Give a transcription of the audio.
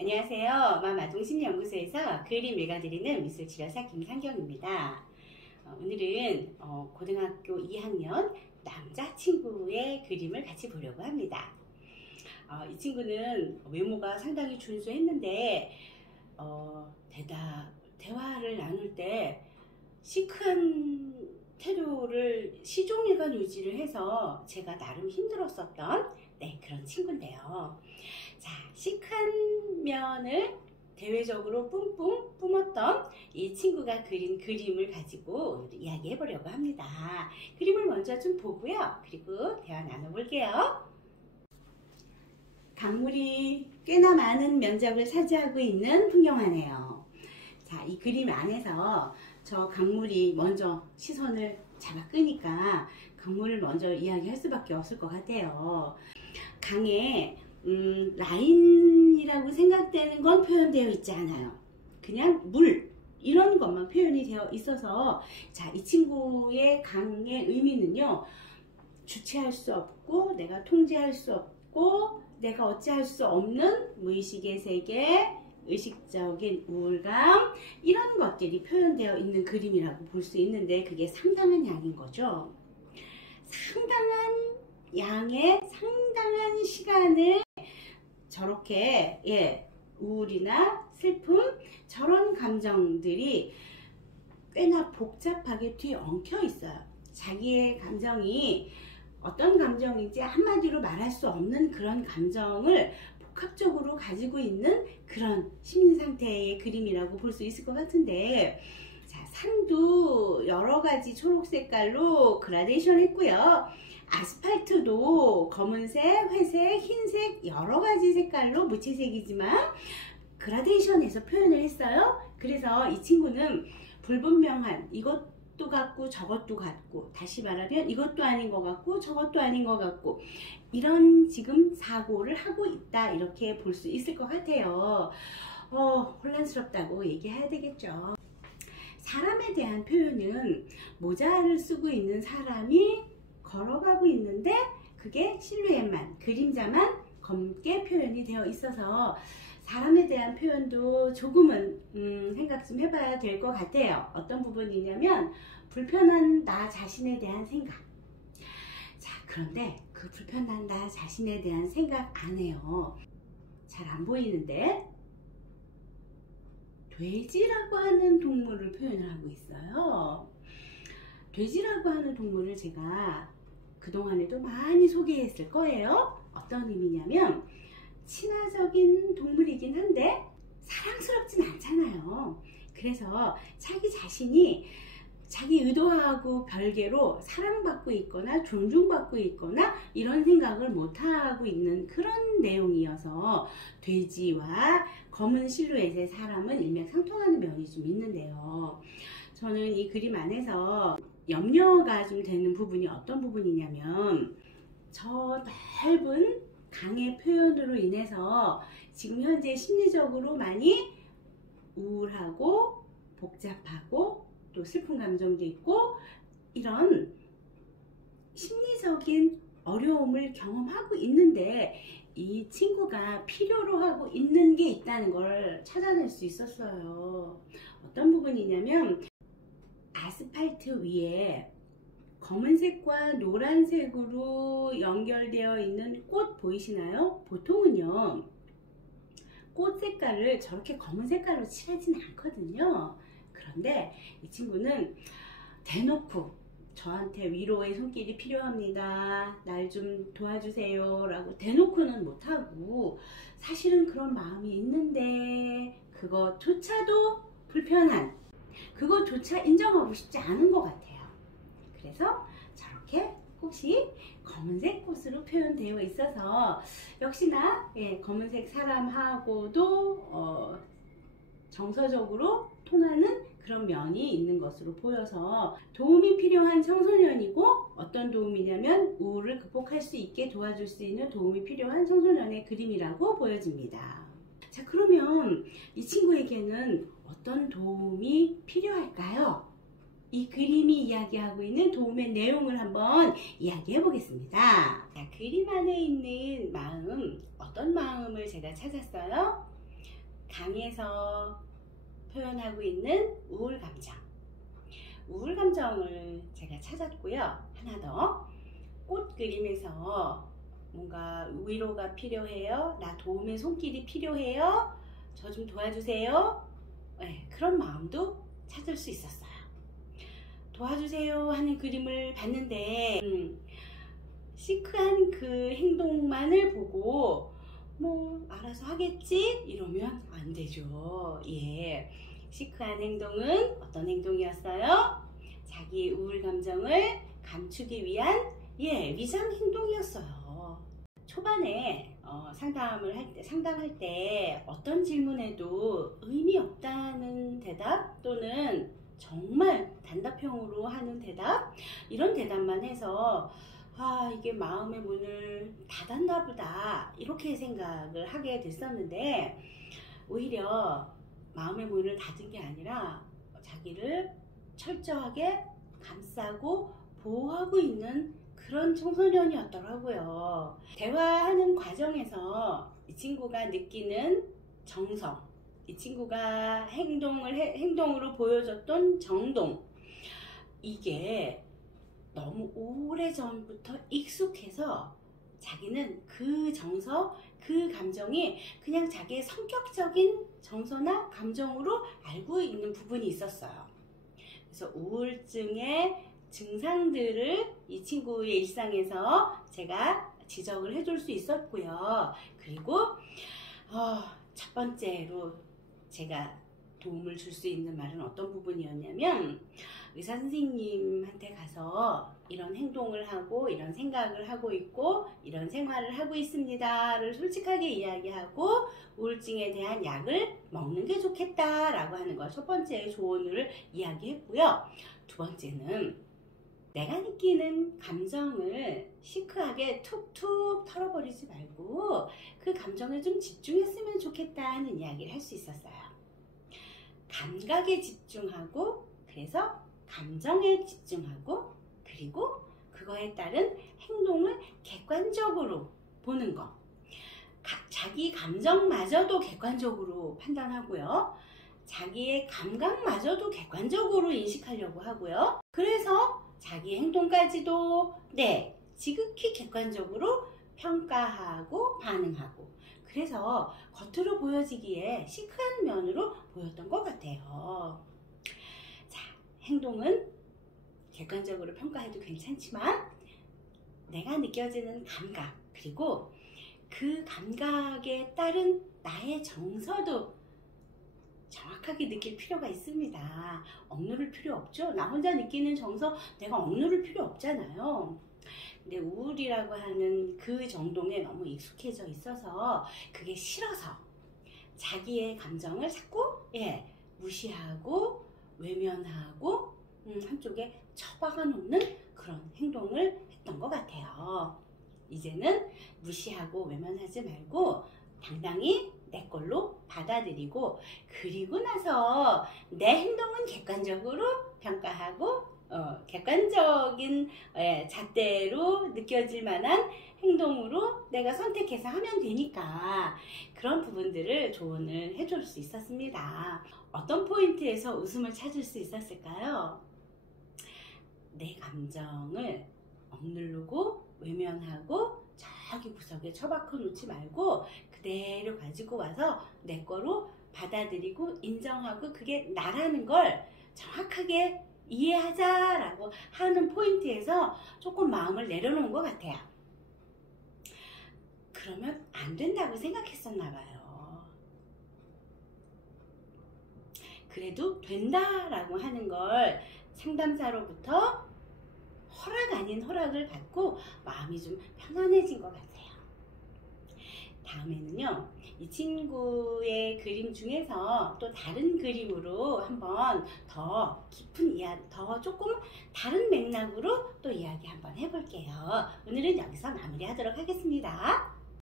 안녕하세요. 마마동심연구소에서 그림 읽어드리는 미술치료사 김상경입니다. 오늘은 고등학교 2학년 남자친구의 그림을 같이 보려고 합니다. 이 친구는 외모가 상당히 준수했는데 대화를 나눌 때 시크한 태도를 시종일관 유지를 해서 제가 나름 힘들었었던 그런 친구인데요. 자, 시크한 면을 대외적으로 뿜뿜 뿜었던 이 친구가 그린 그림을 가지고 이야기해 보려고 합니다. 그림을 먼저 좀 보고요. 그리고 대화 나눠볼게요. 강물이 꽤나 많은 면적을 차지하고 있는 풍경화네요. 자, 이 그림 안에서 저 강물이 먼저 시선을 잡아 끄니까 강물을 먼저 이야기할 수밖에 없을 것 같아요. 강에 라인이라고 생각되는 건 표현되어 있지 않아요. 그냥 물 이런 것만 표현이 되어 있어서, 자, 이 친구의 강의 의미는요, 주체할 수 없고 내가 통제할 수 없고 내가 어찌할 수 없는 무의식의 세계, 의식적인 우울감, 이런 것들이 표현되어 있는 그림이라고 볼 수 있는데, 그게 상당한 양인 거죠. 상당한 양의 상당한 시간을 저렇게 우울이나 슬픔, 저런 감정들이 꽤나 복잡하게 뒤엉켜 있어요. 자기의 감정이 어떤 감정인지 한마디로 말할 수 없는 그런 감정을 복합적으로 가지고 있는 그런 심리 상태의 그림이라고 볼 수 있을 것 같은데, 자, 산도 여러 가지 초록 색깔로 그라데이션 했고요. 아스팔트도 검은색, 회색, 흰색 여러 가지 색깔로 무채색이지만 그라데이션해서 표현을 했어요. 그래서 이 친구는 불분명한, 이것도 같고 저것도 같고, 다시 말하면 이것도 아닌 것 같고 저것도 아닌 것 같고, 이런 지금 사고를 하고 있다, 이렇게 볼 수 있을 것 같아요. 혼란스럽다고 얘기해야 되겠죠. 사람에 대한 표현은 모자를 쓰고 있는 사람이 걸어가고 있는데 그게 실루엣만, 그림자만 검게 표현이 되어 있어서 사람에 대한 표현도 조금은 생각 좀 해봐야 될 것 같아요. 어떤 부분이냐면 불편한 나 자신에 대한 생각. 자, 그런데 그 불편한 나 자신에 대한 생각 안 해요. 잘 안 보이는데 돼지라고 하는 동물을 표현을 하고 있어요. 돼지라고 하는 동물을 제가 그동안에도 많이 소개했을 거예요. 어떤 의미냐면 친화적인 동물이긴 한데 사랑스럽진 않잖아요. 그래서 자기 자신이 자기 의도하고 별개로 사랑받고 있거나 존중받고 있거나 이런 생각을 못하고 있는 그런 내용이어서 돼지와 검은 실루엣의 사람은 일맥상통하는 면이 좀 있는데요. 저는 이 그림 안에서 염려가 좀 되는 부분이 어떤 부분이냐면, 저 넓은 강의 표현으로 인해서 지금 현재 심리적으로 많이 우울하고 복잡하고 또 슬픈 감정도 있고 이런 심리적인 어려움을 경험하고 있는데, 이 친구가 필요로 하고 있는 게 있다는 걸 찾아낼 수 있었어요. 어떤 부분이냐면 아스팔트 위에 검은색과 노란색으로 연결되어 있는 꽃 보이시나요? 보통은요, 꽃 색깔을 저렇게 검은 색깔로 칠하지는 않거든요. 그런데 이 친구는 대놓고 저한테 위로의 손길이 필요합니다, 날 좀 도와주세요 라고 대놓고는 못하고, 사실은 그런 마음이 있는데 그것조차도 불편한, 그것조차 인정하고 싶지 않은 것 같아요. 그래서 저렇게 꽃이 검은색 꽃으로 표현되어 있어서 역시나 검은색 사람하고도 정서적으로 통하는 그런 면이 있는 것으로 보여서 도움이 필요한 청소년이고, 어떤 도움이냐면 우울을 극복할 수 있게 도와줄 수 있는 도움이 필요한 청소년의 그림이라고 보여집니다. 자, 그러면 이 친구에게는 어떤 도움이 필요할까요? 이 그림이 이야기하고 있는 도움의 내용을 한번 이야기해 보겠습니다. 자, 그림 안에 있는 마음, 어떤 마음을 제가 찾았어요? 강의에서 표현하고 있는 우울감정. 우울감정을 제가 찾았고요. 하나 더. 꽃 그림에서 뭔가 위로가 필요해요. 나 도움의 손길이 필요해요. 저 좀 도와주세요. 네, 그런 마음도 찾을 수 있었어요. 도와주세요 하는 그림을 봤는데 시크한 그 행동만을 보고 뭐 알아서 하겠지 이러면 안 되죠. 예, 시크한 행동은 어떤 행동이었어요? 자기의 우울 감정을 감추기 위한 위장 행동이었어요. 초반에 상담할 때 어떤 질문에도 의미 없다는 대답 또는 정말 단답형으로 하는 대답, 이런 대답만 해서 이게 마음의 문을 닫았나 보다 이렇게 생각을 하게 됐었는데, 오히려 마음의 문을 닫은 게 아니라 자기를 철저하게 감싸고 보호하고 있는 그런 청소년이었더라고요. 대화하는 과정에서 이 친구가 느끼는 정성, 이 친구가 행동으로 보여줬던 정동, 이게 너무 오래전부터 익숙해서 자기는 그 정서, 그 감정이 그냥 자기의 성격적인 정서나 감정으로 알고 있는 부분이 있었어요. 그래서 우울증의 증상들을 이 친구의 일상에서 제가 지적을 해줄 수 있었고요. 그리고 첫 번째로 제가 도움을 줄 수 있는 말은 어떤 부분이었냐면, 의사 선생님한테 가서 이런 행동을 하고 이런 생각을 하고 있고 이런 생활을 하고 있습니다를 솔직하게 이야기하고 우울증에 대한 약을 먹는 게 좋겠다 라고 하는 걸 첫 번째 조언을 이야기했고요. 두 번째는 내가 느끼는 감정을 시크하게 툭툭 털어버리지 말고 그 감정에 좀 집중했으면 좋겠다 하는 이야기를 할 수 있었어요. 감각에 집중하고, 그래서 감정에 집중하고, 그리고 그거에 따른 행동을 객관적으로 보는 거. 자기 감정마저도 객관적으로 판단하고요. 자기의 감각마저도 객관적으로 인식하려고 하고요. 그래서 자기 행동까지도 지극히 객관적으로 평가하고 반응하고, 그래서 겉으로 보여지기에 시크한 면으로 보였던 것 같아요. 자, 행동은 객관적으로 평가해도 괜찮지만 내가 느껴지는 감각, 그리고 그 감각에 따른 나의 정서도 정확하게 느낄 필요가 있습니다. 억누를 필요 없죠. 나 혼자 느끼는 정서 내가 억누를 필요 없잖아요. 근데 우울이라고 하는 그 정동에 너무 익숙해져 있어서 그게 싫어서 자기의 감정을 자꾸 무시하고 외면하고 한쪽에 처박아 놓는 그런 행동을 했던 것 같아요. 이제는 무시하고 외면하지 말고 당당히 내 걸로 받아들이고, 그리고 나서 내 행동은 객관적으로 평가하고 객관적인 잣대로 느껴질 만한 행동으로 내가 선택해서 하면 되니까, 그런 부분들을 조언을 해줄 수 있었습니다. 어떤 포인트에서 웃음을 찾을 수 있었을까요? 내 감정을 억누르고 외면하고 저기 구석에 처박혀 놓지 말고 그대로 가지고 와서 내 거로 받아들이고 인정하고 그게 나라는 걸 정확하게 이해하자라고 하는 포인트에서 조금 마음을 내려놓은 것 같아요. 그러면 안 된다고 생각했었나 봐요. 그래도 된다라고 하는 걸 상담사로부터 허락 아닌 허락을 받고 마음이 좀 편안해진 것 같아요. 다음에는요, 이 친구의 그림 중에서 또 다른 그림으로 한번 더 깊은 이야기, 더 조금 다른 맥락으로 또 이야기 한번 해볼게요. 오늘은 여기서 마무리하도록 하겠습니다.